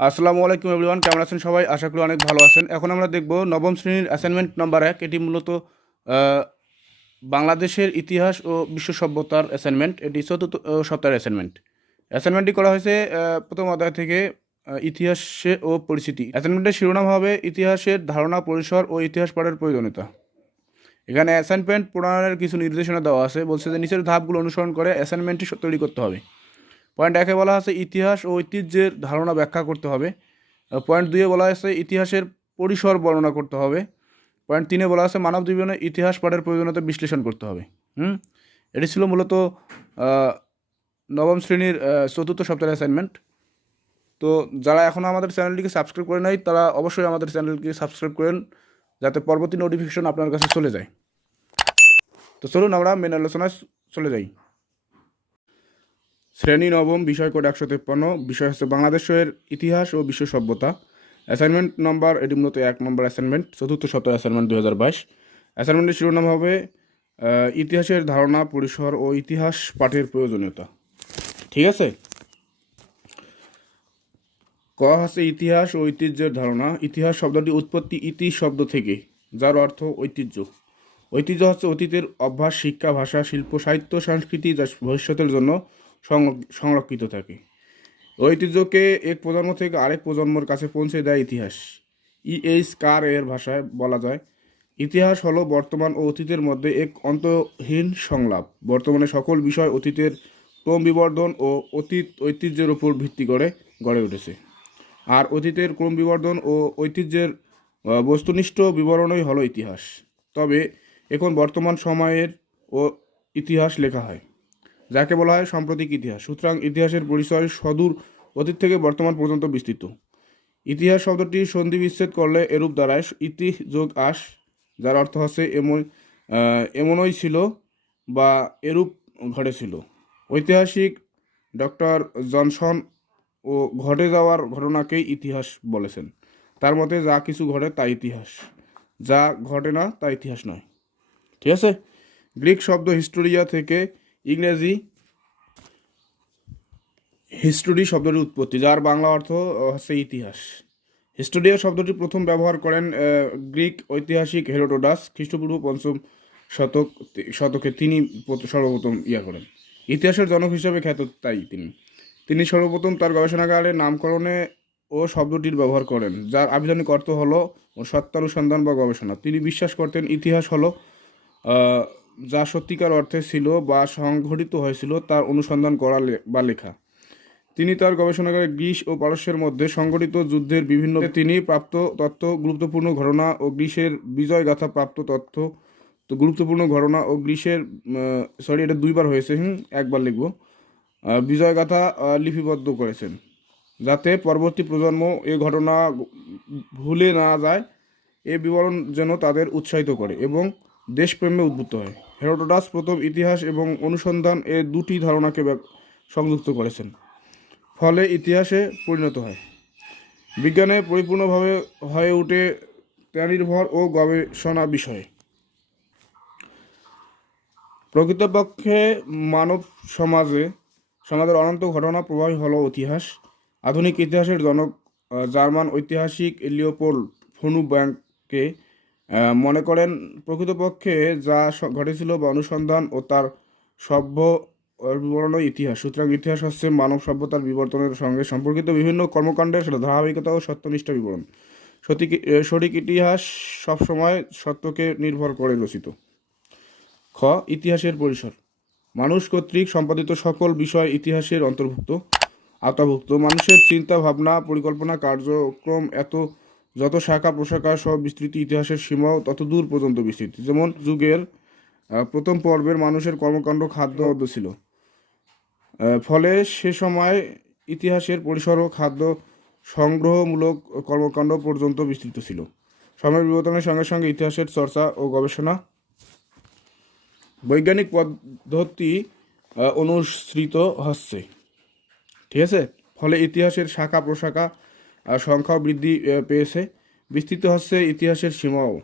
আসসালামু আলাইকুম এভরিওয়ান, কেমন আছেন সবাই? আশা করি অনেক ভালো আছেন। এখন আমরা দেখব নবম শ্রেণীর অ্যাসাইনমেন্ট নাম্বার ১। এটি মূলত আহ, বাংলাদেশের ইতিহাস ও বিশ্ব সভ্যতার অ্যাসাইনমেন্ট। এটি চতুর্থ সপ্তাহের অ্যাসাইনমেন্ট। অ্যাসাইনমেন্টটি করা হয়েছে প্রথম অধ্যায় থেকে ইতিহাসে ও পরিচিতি। অ্যাসাইনমেন্টের শিরোনাম হবে ইতিহাসের ধারণা, পরিসর ও ইতিহাস পাঠের প্রয়োজনীয়তা। এখানে অ্যাসাইনমেন্ট প্রণয়নের কিছু নির্দেশনা দেওয়া আছে। বলছে যে নিচের ধাপগুলো অনুসরণ করে অ্যাসাইনমেন্টটি তৈরি করতে হবে। পয়েন্ট ১-এ বলা আছে ইতিহাস ও ঐতিহ্যের ধারণা ব্যাখ্যা করতে হবে। পয়েন্ট ২-এ বলা আছে ইতিহাসের পরিসর বর্ণনা করতে হবে। পয়েন্ট ৩-এ বলা আছে মানব জীবনে ইতিহাস পাঠের প্রয়োজনীয়তা বিশ্লেষণ করতে হবে। এটি ছিল মূলত নবম শ্রেণীর চতুর্থ সপ্তাহের অ্যাসাইনমেন্ট। তো যারা এখনও আমাদের চ্যানেলটিকে সাবস্ক্রাইব করে নাই তারা অবশ্যই আমাদের চ্যানেলকে সাবস্ক্রাইব করেন, যাতে পরবর্তী নোটিফিকেশন আপনার কাছে চলে যায়। তো চলুন আমরা মেন আলোচনায় চলে যাই। শ্রেণী নবম, বিষয় কোড ১৫৩, বিষয় হচ্ছে বাংলাদেশের ইতিহাস ও বিশ্ব সভ্যতা। অ্যাসাইনমেন্ট নম্বর এটি মূলত ১ নম্বর অ্যাসাইনমেন্ট, চতুর্থ সপ্তাহ অ্যাসাইনমেন্ট ২০২২। অ্যাসাইনমেন্টের শিরোনাম হবে ইতিহাসের ধারণা, পরিসর ও ইতিহাস পাঠের প্রয়োজনীয়তা। ঠিক আছে। ক হচ্ছে ইতিহাস ও ঐতিহ্যের ধারণা। ইতিহাস শব্দটি উৎপত্তি ইতি শব্দ থেকে, যার অর্থ ঐতিহ্য। ঐতিহ্য হচ্ছে অতীতের অভ্যাস, শিক্ষা, ভাষা, শিল্প, সাহিত্য, সংস্কৃতি যা ভবিষ্যতের জন্য সংরক্ষিত থাকে। ঐতিহ্যকে এক প্রজন্ম থেকে আরেক প্রজন্মের কাছে পৌঁছে দেয় ইতিহাস। এইচ কার এর ভাষায় বলা যায়, ইতিহাস হলো বর্তমান ও অতীতের মধ্যে এক অন্তহীন সংলাপ। বর্তমানে সকল বিষয় অতীতের ক্রমবিবর্ধন ও ঐতিহ্যের উপর ভিত্তি করে গড়ে উঠেছে। আর অতীতের ক্রমবিবর্ধন ও ঐতিহ্যের বস্তুনিষ্ঠ বিবরণই হলো ইতিহাস। তবে এখন বর্তমান সময়ের ও ইতিহাস লেখা হয়, যাকে বলা হয় সাম্প্রতিক ইতিহাস। সুতরাং ইতিহাসের পরিচয় সদূর অতীত থেকে বর্তমান পর্যন্ত বিস্তৃত। ইতিহাস শব্দটি সন্ধি বিচ্ছেদ করলে এরূপ দাঁড়ায় ইতি যোগ আস, যার অর্থ হচ্ছে এমনই ছিল বা এরূপ ঘটেছিল। ঐতিহাসিক ডক্টর জনসন ও ঘটে যাওয়ার ঘটনাকেই ইতিহাস বলেছেন। তার মতে যা কিছু ঘটে তা ইতিহাস, যা ঘটে না তা ইতিহাস নয়। ঠিক আছে। গ্রিক শব্দ হিস্টোরিয়া থেকে ইংরেজি হিস্টোরি শব্দটির উৎপত্তি, যার বাংলা অর্থ হচ্ছে ইতিহাস। হিস্টোরিয়া শব্দটি প্রথম ব্যবহার করেন গ্রিক ঐতিহাসিক হেরোডোটাস খ্রিস্টপূর্ব ৫ম শতকে। তিনি সর্বপ্রথম করেন। ইতিহাসের জনক হিসেবে খ্যাত তাই তিনি সর্বপ্রথম তার গবেষণাগারে নামকরণে ও শব্দটির ব্যবহার করেন, যার আবিধানিক অর্থ হলো সত্যানুসন্ধান বা গবেষণা। তিনি বিশ্বাস করতেন ইতিহাস হলো যা সত্যিকার অর্থে ছিল বা সংঘটিত হয়েছিল তার অনুসন্ধান করা বা লেখা। তিনি তার গবেষণাগারে গ্রীস ও পারস্যের মধ্যে সংঘটিত যুদ্ধের বিভিন্ন তিনি প্রাপ্ত তথ্য, গুরুত্বপূর্ণ ঘটনা ও গ্রীসের বিজয়গাথা প্রাপ্ত তথ্য, তো গুরুত্বপূর্ণ ঘটনা ও গ্রীসের এটা দুইবার হয়েছে, একবার লিখব, বিজয়গাথা লিপিবদ্ধ করেছেন, যাতে পরবর্তী প্রজন্ম এ ঘটনা ভুলে না যায়। এ বিবরণ যেন তাদের উৎসাহিত করে এবং দেশপ্রেমে উদ্বুদ্ধ হয়। হেরোডোটাস প্রথম ইতিহাস এবং অনুসন্ধান এ দুটি ধারণাকে সংযুক্ত করেছেন, ফলে ইতিহাসে পরিণত হয়। বিজ্ঞানে পরিপূর্ণভাবে হয়ে ওঠে প্রাণীনির্ভর ও গবেষণা বিষয়ে। প্রকৃতপক্ষে মানব সমাজের অনন্ত ঘটনা প্রবাহই হলো ইতিহাস। আধুনিক ইতিহাসের জনক জার্মান ঐতিহাসিক লিওপোল্ড ফনু ব্যাংকে মনে করেন প্রকৃতপক্ষে যা ঘটেছিল বা অনুসন্ধান ও তার সভ্য বিবরণই ইতিহাস। সুতরাং ইতিহাস হচ্ছে মানব সভ্যতার বিবর্তনের সঙ্গে সম্পর্কিত বিভিন্ন কর্মকাণ্ডের ধারাবাহিকতা ও সত্যনিষ্ঠ বিবরণ। সঠিক ইতিহাস সবসময় সত্যকে নির্ভর করে রচিত। খ ইতিহাসের পরিসর। মানুষ কর্তৃক সম্পাদিত সকল বিষয় ইতিহাসের আওতাভুক্ত। মানুষের চিন্তা, ভাবনা, পরিকল্পনা, কার্যক্রম যত শাখা প্রশাখা সব বিস্তৃতি, ইতিহাসের সীমাও তত দূর পর্যন্ত বিস্তৃতি। যেমন যুগের প্রথম পর্বের মানুষের কর্মকাণ্ড খাদ্য ছিল, ফলে সে সময় ইতিহাসের পরিসর ও খাদ্য সংগ্রহমূলক কর্মকাণ্ড পর্যন্ত বিস্তৃত ছিল। সময়ের বিবর্তনের সঙ্গে সঙ্গে ইতিহাসের চর্চা ও গবেষণা বৈজ্ঞানিক পদ্ধতি অনুসৃত হচ্ছে। ঠিক আছে। ফলে ইতিহাসের শাখা প্রশাখা সংখ্যাও বৃদ্ধি পেয়েছে, বিস্তৃত হচ্ছে ইতিহাসের সীমাও।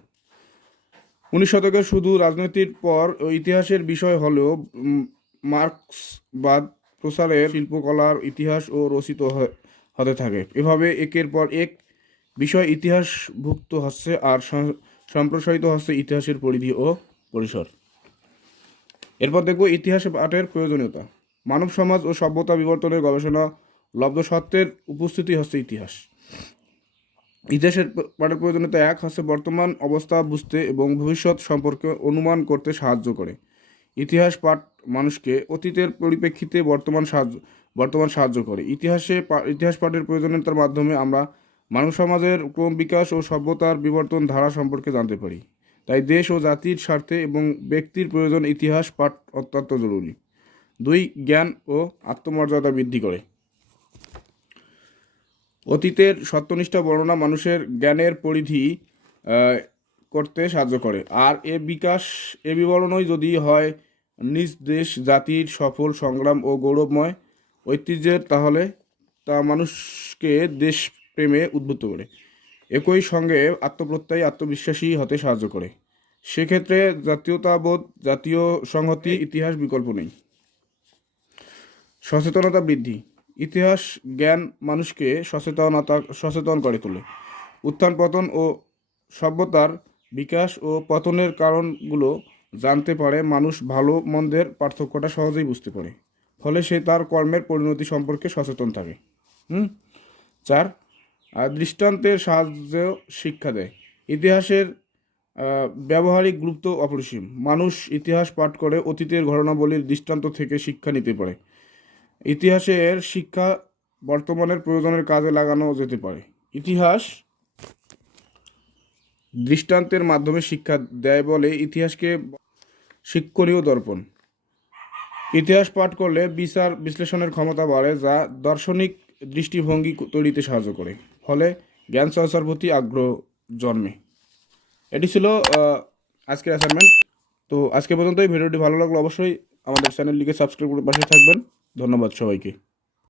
19 শতকের শুধু রাজনীতির পর ইতিহাসের বিষয় হলেও মার্ক্সবাদ প্রচারের শিল্পকলার ইতিহাস ও রচিত হতে থাকে। এভাবে একের পর এক বিষয় ইতিহাসভুক্ত হচ্ছে আর সম্প্রসারিত হচ্ছে ইতিহাসের পরিধি ও পরিসর। এরপর দেখব ইতিহাস পাঠের প্রয়োজনীয়তা। মানব সমাজ ও সভ্যতা বিবর্তনের গবেষণা লব্ধ সত্যের উপস্থিতি হচ্ছে ইতিহাস। ইতিহাসের পাঠের প্রয়োজনীয়তা এক হচ্ছে বর্তমান অবস্থা বুঝতে এবং ভবিষ্যৎ সম্পর্কে অনুমান করতে সাহায্য করে। ইতিহাস পাঠ মানুষকে অতীতের পরিপ্রেক্ষিতে বর্তমান সাহায্য করে। ইতিহাস পাঠের প্রয়োজনীয়তার মাধ্যমে আমরা মানব সমাজের ক্রম বিকাশ ও সভ্যতার বিবর্তন ধারা সম্পর্কে জানতে পারি। তাই দেশ ও জাতির স্বার্থে এবং ব্যক্তির প্রয়োজন ইতিহাস পাঠ অত্যন্ত জরুরি। 2. জ্ঞান ও আত্মমর্যাদা বৃদ্ধি করে। অতীতের সত্যনিষ্ঠ বর্ণনা মানুষের জ্ঞানের পরিধি করতে সাহায্য করে। আর এ বিবরণই যদি হয় নিজ দেশ জাতির সফল সংগ্রাম ও গৌরবময় ঐতিহ্যের, তাহলে তা মানুষকে দেশপ্রেমে উদ্বুদ্ধ করে। একই সঙ্গে আত্মপ্রত্যয়ী আত্মবিশ্বাসী হতে সাহায্য করে। সেক্ষেত্রে জাতীয়তাবোধ, জাতীয় সংহতি, ইতিহাস বিকল্প নেই। সচেতনতা বৃদ্ধি। ইতিহাস জ্ঞান মানুষকে সচেতন করে তোলে। উত্থান পতন ও সভ্যতার বিকাশ ও পতনের কারণগুলো জানতে পারে। মানুষ ভালো মন্দের পার্থক্যটা সহজেই বুঝতে পারে। ফলে সে তার কর্মের পরিণতি সম্পর্কে সচেতন থাকে। 4. দৃষ্টান্তের সাহায্যে শিক্ষা দেয়। ইতিহাসের ব্যবহারিক গুরুত্ব অপরিসীম। মানুষ ইতিহাস পাঠ করে অতীতের ঘটনাবলীর দৃষ্টান্ত থেকে শিক্ষা নিতে পারে। ইতিহাসের শিক্ষা বর্তমানের প্রয়োজনের কাজে লাগানো যেতে পারে। ইতিহাস দৃষ্টান্তের মাধ্যমে শিক্ষা দেয় বলে ইতিহাসকে শিক্ষণীয় দর্পণ। ইতিহাস পাঠ করলে বিচার বিশ্লেষণের ক্ষমতা বাড়ে, যা দার্শনিক দৃষ্টিভঙ্গি তৈরিতে সাহায্য করে। ফলে জ্ঞান চর্চার প্রতি আগ্রহ জন্মে। এটি ছিল আজকের অ্যাসাইনমেন্ট। তো আজকে পর্যন্তই। ভিডিওটি ভালো লাগলো অবশ্যই আমাদের চ্যানেলটিকে সাবস্ক্রাইব করে পাশে থাকবেন। ধন্যবাদ সবাইকে।